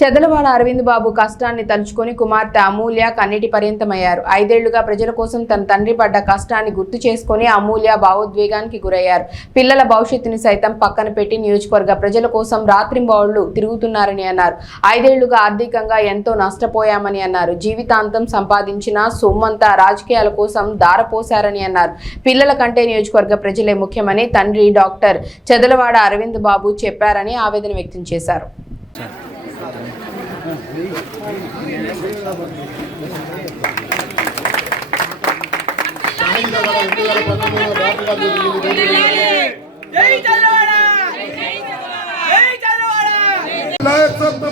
చెదలవాడ అరవింద్ బాబు కష్టాన్ని తలుచుకొని కుమార్తె అమూల్య కన్నీటి పర్యంతమయ్యారు. 5 ఏళ్లుగా ప్రజల కోసం తన తండ్రి పడ్డ కష్టాన్ని గుర్తు చేసుకుని అమూల్య భావోద్వేగానికి గురయ్యారు. పిల్లల భవిష్యత్తుని సైతం పక్కన పెట్టి నియోజకవర్గ ప్రజల కోసం రాత్రింబవళ్లు తిరుగుతున్నారని అన్నారు. 5 ఏళ్లుగా ఆర్థికంగా ఎంతో నష్టపోయామని అన్నారు. జీవితాంతం సంపాదించిన సొమ్మంతా రాజకీయాల కోసం దారపోశారని అన్నారు. పిల్లల కంటే నియోజకవర్గ ప్రజలే ముఖ్యమని తండ్రి డాక్టర్ చెదలవాడ అరవింద్ బాబు చెప్పారని ఆవేదన వ్యక్తం చేశారు.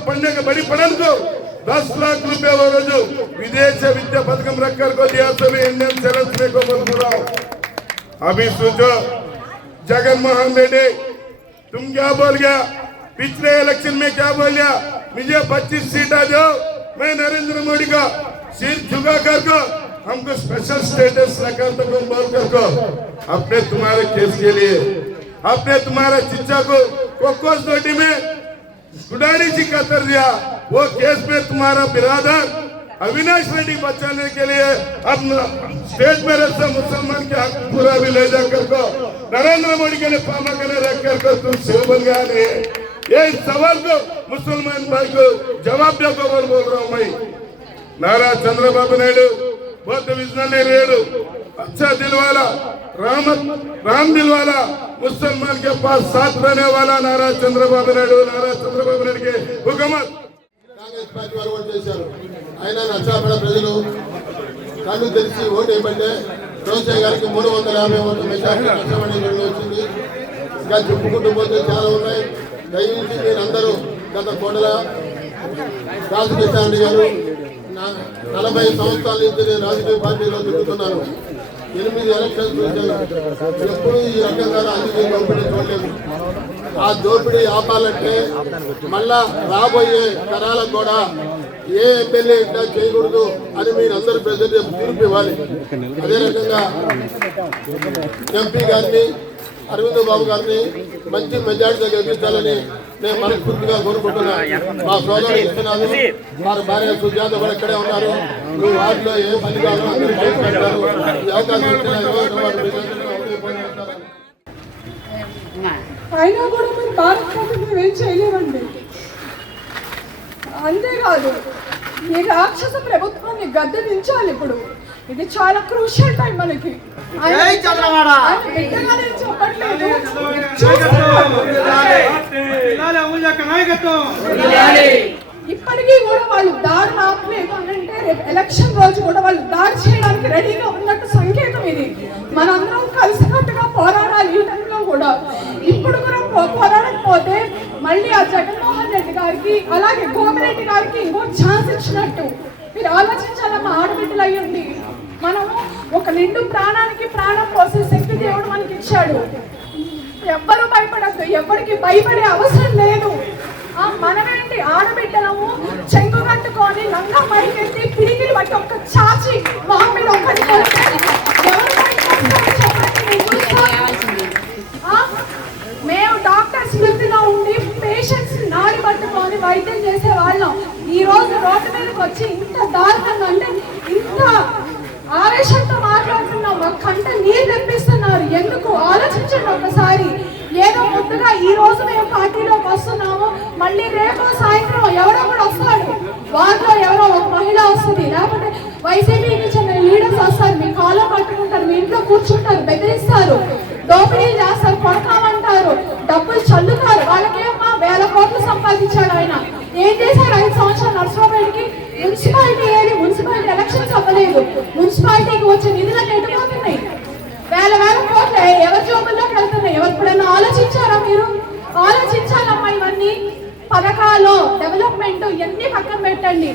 पढ़ने के बड़ी पढ़न को 10 लाख रुपए वो रोज विदेश विद्या पथकम रखकर को दिया सभी इंडियन चैलेंज में को बोल रहा हूँ। अभी सोचो जगन मोहन रेड्डी तुम क्या बोल गया, पिछले इलेक्शन में क्या बोल गया, मुझे 25 सीट आ जाओ, मैं नरेंद्र मोदी का सिर झुका कर को हमको स्पेशल स्टेटस रखा तो तुम बोल कर को अपने तुम्हारे केस के लिए अपने तुम्हारे चिच्चा को कोकोस नोटी में गुडारी जी का कर दिया। वो केस में तुम्हारा बिरादर अविनाश रेड्डी बचाने के लिए अब स्टेट में रहते मुसलमान के हक पूरा भी ले जाकर को नरेंद्र मोदी के लिए पामा करने रख कर को तुम सेव बन गया नहीं। ये सवाल को मुसलमान भाई को जवाब दे को बोल रहा हूँ मैं। नारा चंद्रबाबू नायडू बहुत विजनरी रेडू, अच्छा दिल वाला, राम दिल वाला, मुसलमान के पास साथ रहने वाला नारा चंद्रबाबू नायडू के हुकूमत कांग्रेस पार्टी वाले ఓట్ చేశారు. అయినా నచ్చాపడ ప్రజలు కళ్ళు తెరిచి ఓటు వేయబట్టే రోసే గారికి 350 ఓట్ల మెజారిటీ నచ్చబడి వచ్చింది. ఇంకా చెప్పుకుంటూ పోతే చాలా ఉన్నాయి. దయచేసి మీరందరూ గత కోడల రాజకీయ గారు 40 సంవత్సరాల నుంచి నేను రాజకీయ పార్టీలో తిరుగుతున్నాను. 8 ఎలక్షన్స్ చూశాను. ఎప్పుడు ఈ రకంగా రాజకీయ దోపిడీ చూడలేదు. ఆ దోపిడీ ఆపాలంటే మళ్ళా రాబోయే తరాలకు కూడా ఏ ఎమ్మెల్యే ఇట్లా చేయకూడదు అని మీరందరూ ప్రజలు తీర్పు ఇవ్వాలి. అదే రకంగా ఎంపీ గారిని అరవింద్ బాబు గారిని మంచి మెజార్టీతో గెలిపించాలని నేను మనస్ఫూర్తిగా కోరుకుంటున్నాను. మా సోదరులు ఇస్తున్నారు, వారి భార్య సుజాత కూడా ఇక్కడే ఉన్నారు. మీ వార్డులో ఏ పని కావాలో అందరూ చేసి పెట్టారు. ఈ అవకాశం ఇచ్చిన అయినా కూడా మీరు భారత ప్రభుత్వం ఏం చేయలేవండి. అంతేకాదు ఈ రాక్షస ప్రభుత్వాన్ని గద్దె దించాలి. ఇప్పుడు ఇది చాలా క్రూషియల్ టైం మనకి. ఇప్పటికీ కూడా వాళ్ళు దాడి ఆపలేదు అంటే రేపు ఎలక్షన్ రోజు కూడా వాళ్ళు దాడి చేయడానికి రెడీగా ఉన్నట్టు సంకేతం ఇది. మనందరం కలిసికట్టుగా పోరాడాలి. ఈ టైంలో కూడా ఇప్పుడు కూడా పోరాడకపోతే మళ్ళీ ఆ జగన్మోహన్ రెడ్డి గారికి అలాగే గోపిరెడ్డి గారికి ఇంకో ఛాన్స్ ఇచ్చినట్టు మీరు ఆలోచించాలమ్మా. ఆడబిడ్డలు అయ్యండి, మనము ఒక నిండు ప్రాణానికి ప్రాణం పోసే శక్తి దేవుడు మనకి ఇచ్చాడు. ఎవ్వరూ భయపడద్దు, ఎవరికి భయపడే అవసరం లేదు. మనమేంటి ఆడబిడ్డలము చెంగు కట్టుకొని లంగా మైకెత్తి పిడికిలు బట్టి ఒక్క చాచి మొహం మీద ఒక్కటి మేము డాక్టర్స్ వృత్తిలో ఉండి పేషెంట్స్ నాడి పట్టుకొని వైద్యం చేసే వాళ్ళం. ఈ రోజు రోడ్డు మీదకి వచ్చి ఇంత దారుణంగా అంటే ఇంత ఆవేశంతో మాట్లాడుతున్నాం. మా కంట నీరు తెప్పిస్తున్నారు. ఎందుకు ఆలోచించండి ఒకసారి. ఏదో ముందుగా ఈ రోజు మేము పార్టీలోకి వస్తున్నాము, మళ్ళీ రేపు సాయంత్రం ఎవరో కూడా వస్తాడు. వారిలో ఎవరో ఒక మహిళ వస్తుంది, లేకపోతే వైసీపీకి చెందిన లీడర్స్ వస్తారు. మీ కాలో పట్టుకుంటారు, మీ ఇంట్లో కూర్చుంటారు, బెదిరిస్తారు, దోపిడీలు చేస్తారు, కొడతామంటారు, డబ్బులు చల్లుతారు. వాళ్ళకేమో 1000 కోట్లు సంపాదించాడు ఆయన. ఏం చేశారు 5 సంవత్సరాలు నర్సరావుపేటకి? మున్సిపాలిటీ ఏది? మున్సిపాలిటీ ఎలక్షన్స్ అవ్వలేదు. మున్సిపాలిటీకి వచ్చే నిధులను ఎటుపోతున్నాయి? 1000 కోట్లు ఎవరి జోబుల్లోకి వెళ్తున్నాయి? ఎవరిప్పుడైనా ఆలోచించారా మీరు? ఆలోచించాలమ్మా. ఇవన్నీ పథకాలు, డెవలప్మెంట్ ఇవన్నీ పక్కన పెట్టండి.